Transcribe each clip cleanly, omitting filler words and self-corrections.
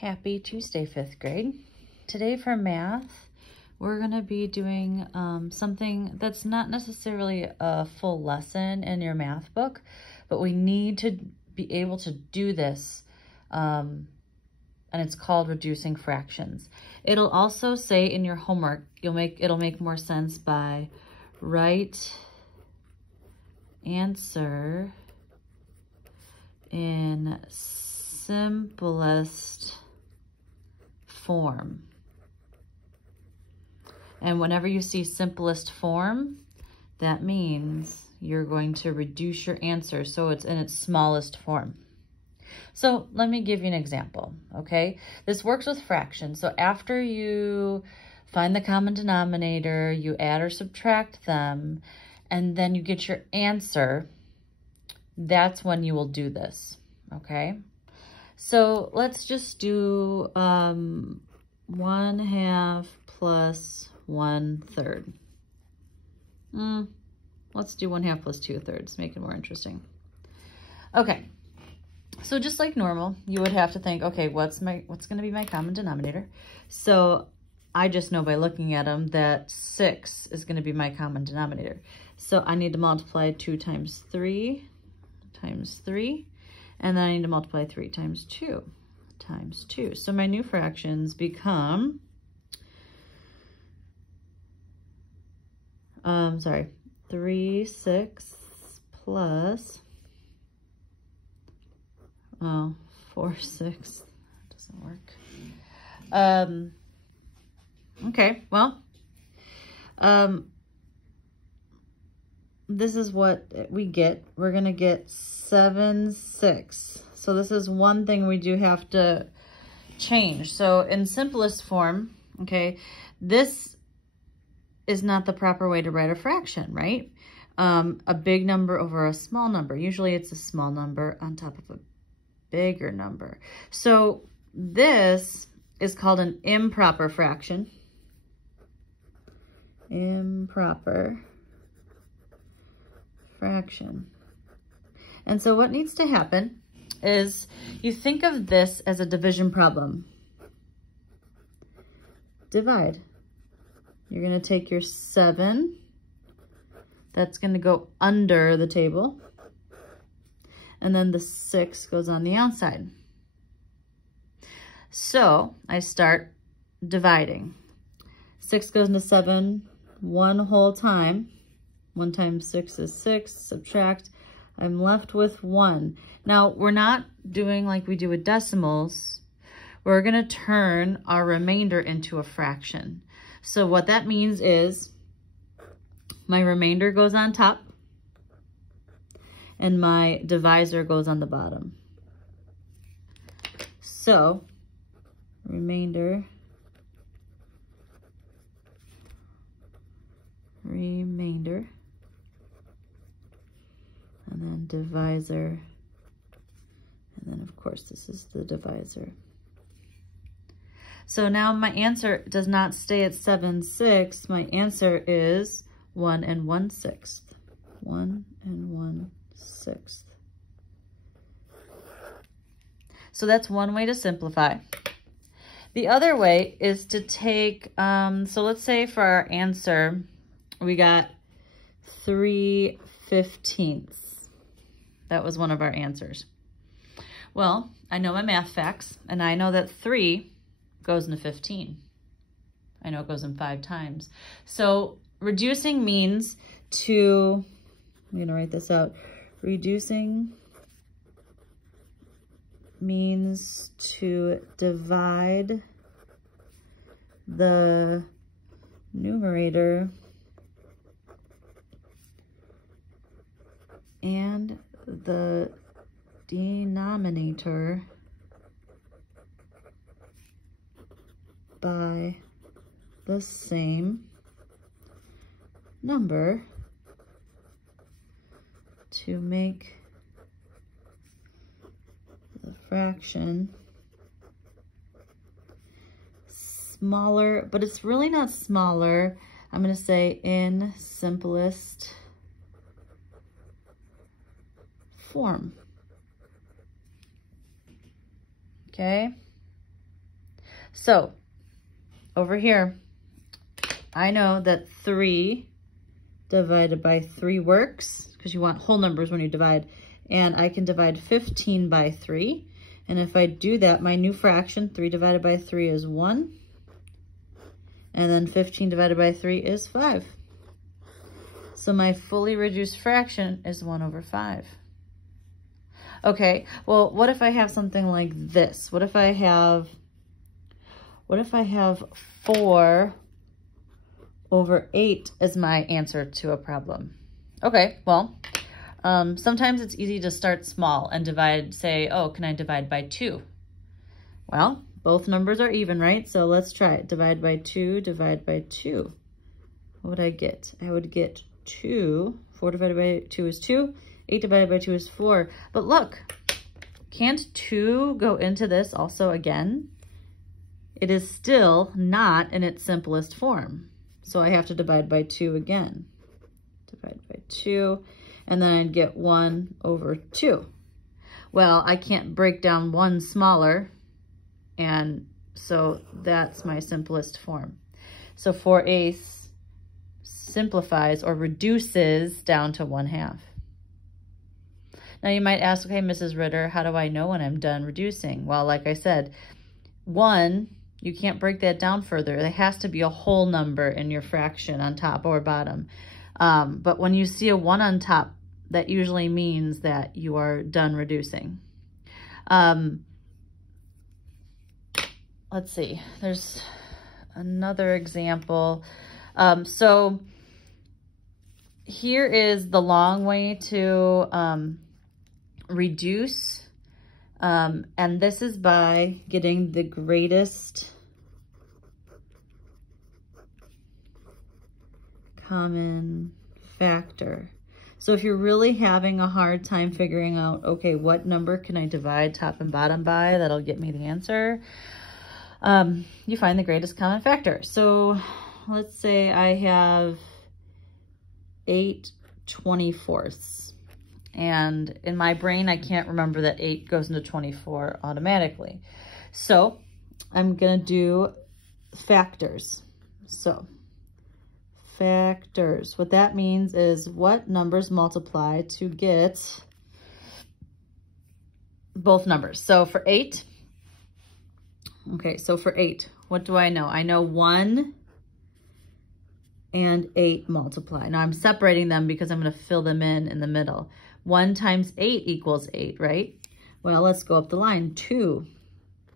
Happy Tuesday, 5th grade. Today for math, we're going to be doing something that's not necessarily a full lesson in your math book, but we need to be able to do this, and it's called reducing fractions. It'll also say in your homework, it'll make more sense by write answer in simplest form. And whenever you see simplest form, that means you're going to reduce your answer so it's in its smallest form. So let me give you an example, okay? This works with fractions. So after you find the common denominator, you add or subtract them, and then you get your answer, that's when you will do this, okay? So let's just do 1/2 plus 1/3. Let's do 1/2 plus 2/3, make it more interesting. Okay, so just like normal, you would have to think, okay, what's gonna be my common denominator? So I just know by looking at them that 6 is gonna be my common denominator. So I need to multiply 2 times 3 times 3. And then I need to multiply 3 times 2 times 2. So my new fractions become, 3/6 plus, 4/6, that doesn't work. Okay, well, this is what we get. We're gonna get 7/6. So this is one thing we do have to change. So in simplest form, okay, this is not the proper way to write a fraction, right? A big number over a small number. Usually it's a small number on top of a bigger number. So this is called an improper fraction. Improper fraction. And so what needs to happen is you think of this as a division problem. Divide. You're going to take your 7. That's going to go under the table. And then the 6 goes on the outside. So I start dividing. 6 goes into 7 one whole time. 1 times 6 is 6. Subtract. I'm left with 1. Now, we're not doing like we do with decimals. We're going to turn our remainder into a fraction. So what that means is my remainder goes on top and my divisor goes on the bottom. So, remainder, and then divisor, and then of course this is the divisor. So now my answer does not stay at 7/6. My answer is 1 1/6. 1 1/6. So that's one way to simplify. The other way is to take, so let's say for our answer, we got 3/15. That was one of our answers. Well, I know my math facts, and I know that 3 goes into 15. I know it goes in 5 times. So reducing means to, I'm gonna write this out. Reducing means to divide the numerator and the denominator by the same number to make the fraction smaller, but it's really not smaller. I'm going to say in simplest form. Okay? So over here, I know that 3 divided by 3 works, because you want whole numbers when you divide. And I can divide 15 by 3. And if I do that, my new fraction, 3 divided by 3 is 1. And then 15 divided by 3 is 5. So my fully reduced fraction is 1 over 5. Okay, well, what if I have something like this? What if I have 4 over 8 as my answer to a problem? Okay, well, sometimes it's easy to start small and divide, say, oh, can I divide by 2? Well, both numbers are even, right? So let's try it. Divide by 2, divide by 2. What would I get? I would get 2. 4 divided by 2 is 2. 8 divided by 2 is 4. But look, can't 2 go into this also again? It is still not in its simplest form. So I have to divide by 2 again. Divide by 2. And then I'd get 1 over 2. Well, I can't break down 1 smaller, and so that's my simplest form. So 4/8 simplifies or reduces down to 1/2. Now you might ask, okay, Mrs. Ritter, how do I know when I'm done reducing? Well, like I said, 1, you can't break that down further. There has to be a whole number in your fraction on top or bottom. But when you see a 1 on top, that usually means that you are done reducing. Let's see, there's another example. So here is the long way to reduce. And this is by getting the greatest common factor. So if you're really having a hard time figuring out, okay, what number can I divide top and bottom by that'll get me the answer, you find the greatest common factor. So let's say I have 8 24ths. And in my brain, I can't remember that 8 goes into 24 automatically. So I'm going to do factors. So factors. What that means is what numbers multiply to get both numbers. So for 8, okay, so for 8, what do I know? I know 1 and 8 multiply. Now I'm separating them because I'm going to fill them in the middle. 1 times 8 equals 8, right? Well, let's go up the line. 2.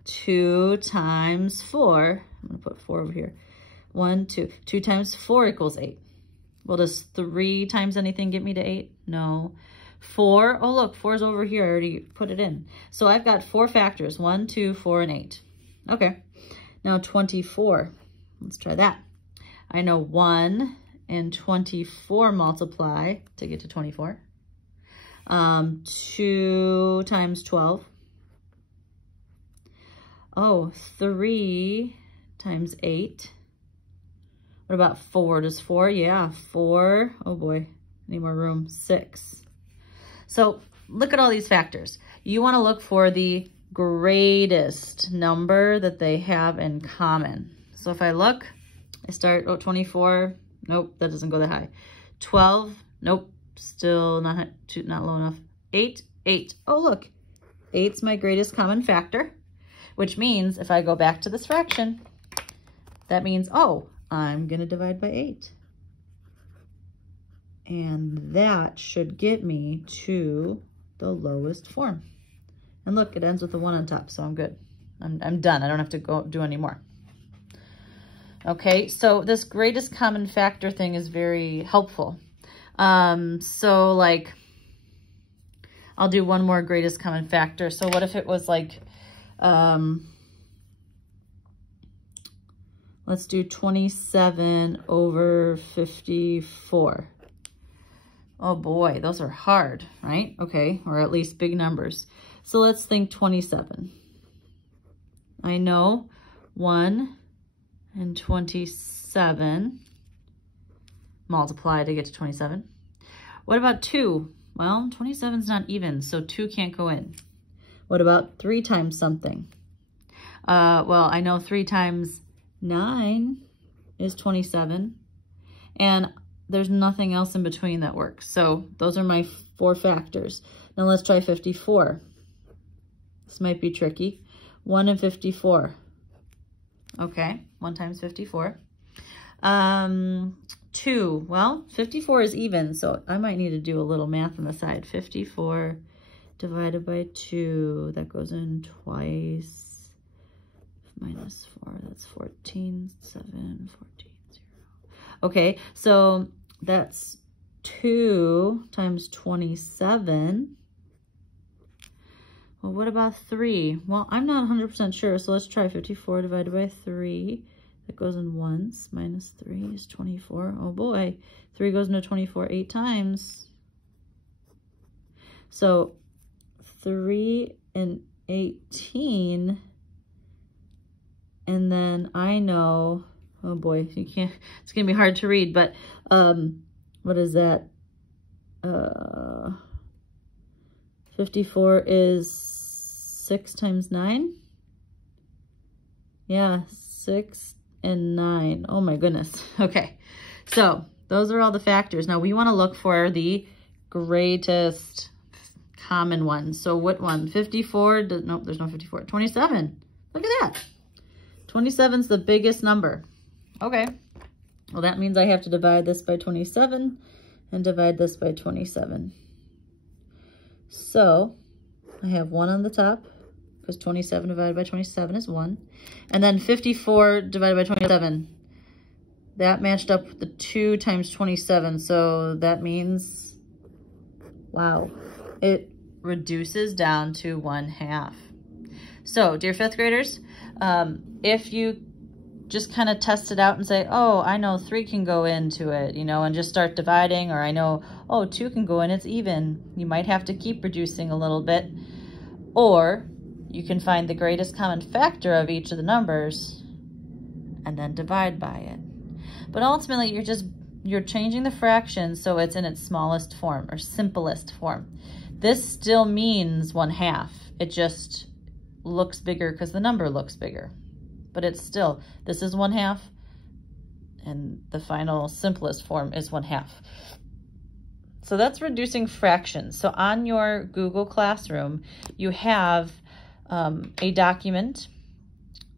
2 times 4. I'm going to put 4 over here. 1, 2. 2 times 4 equals 8. Well, does 3 times anything get me to 8? No. 4, oh look, 4 is over here. I already put it in. So I've got 4 factors. 1, 2, 4, and 8. Okay. Now 24. Let's try that. I know 1 and 24 multiply to get to 24. 2 times 12. Oh, 3 times 8. What about 4? Does 4? Yeah, 4. Oh boy, need more room. 6. So look at all these factors. You want to look for the greatest number that they have in common. So if I look, I start, 24. Nope, that doesn't go that high. 12. Nope. Still not low enough. 8, 8. Oh, look. 8's my greatest common factor, which means if I go back to this fraction, that means, oh, I'm going to divide by 8. And that should get me to the lowest form. And look, it ends with a 1 on top, so I'm good. I'm done. I don't have to go do any more. Okay, so this greatest common factor thing is very helpful. So like, I'll do one more greatest common factor. So what if it was like, let's do 27 over 54. Oh boy, those are hard, right? Okay, or at least big numbers. So let's think 27. I know 1 and 27 multiply to get to 27. What about 2? Well, 27 is not even, so 2 can't go in. What about 3 times something? Well, I know 3 times 9 is 27, and there's nothing else in between that works. So those are my 4 factors. Now let's try 54. This might be tricky. 1 and 54. Okay, 1 times 54. 2, well, 54 is even, so I might need to do a little math on the side. 54 divided by 2, that goes in twice. Minus 4, that's 14, 7, 14, 0. Okay, so that's 2 times 27. Well, what about 3? Well, I'm not 100% sure, so let's try 54 divided by 3. That goes in once. Minus 3 is 24. Oh boy, 3 goes into 24 8 times. So 3 and 18. And then I know, oh boy, you can't, it's gonna be hard to read, but what is that? 54 is 6 times 9. Yeah, 6 and 9. Oh my goodness. Okay, so those are all the factors. Now we want to look for the greatest common one. So what one? 54, nope, there's no 54. 27. Look at that. 27 is the biggest number. Okay, well that means I have to divide this by 27 and divide this by 27. So I have 1 on the top because 27 divided by 27 is 1. And then 54 divided by 27. That matched up with the 2 times 27. So that means, wow, it reduces down to 1/2. So dear 5th graders, if you just kind of test it out and say, oh, I know 3 can go into it, you know, and just start dividing, or I know, oh, 2 can go in, it's even. You might have to keep reducing a little bit, or you can find the greatest common factor of each of the numbers and then divide by it. But ultimately, you're changing the fraction so it's in its smallest form or simplest form. This still means 1/2. It just looks bigger because the number looks bigger. But it's still, this is 1/2, and the final simplest form is 1/2. So that's reducing fractions. So on your Google Classroom, you have a document.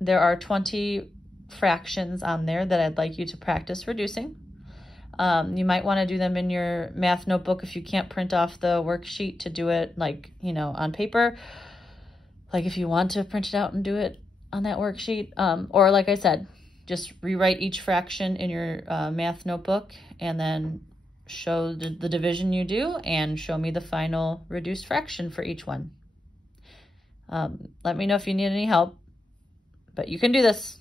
There are 20 fractions on there that I'd like you to practice reducing. You might want to do them in your math notebook if you can't print off the worksheet to do it, like, you know, on paper. Like if you want to print it out and do it on that worksheet, or like I said, just rewrite each fraction in your math notebook and then show the division you do and show me the final reduced fraction for each one. Let me know if you need any help, but you can do this.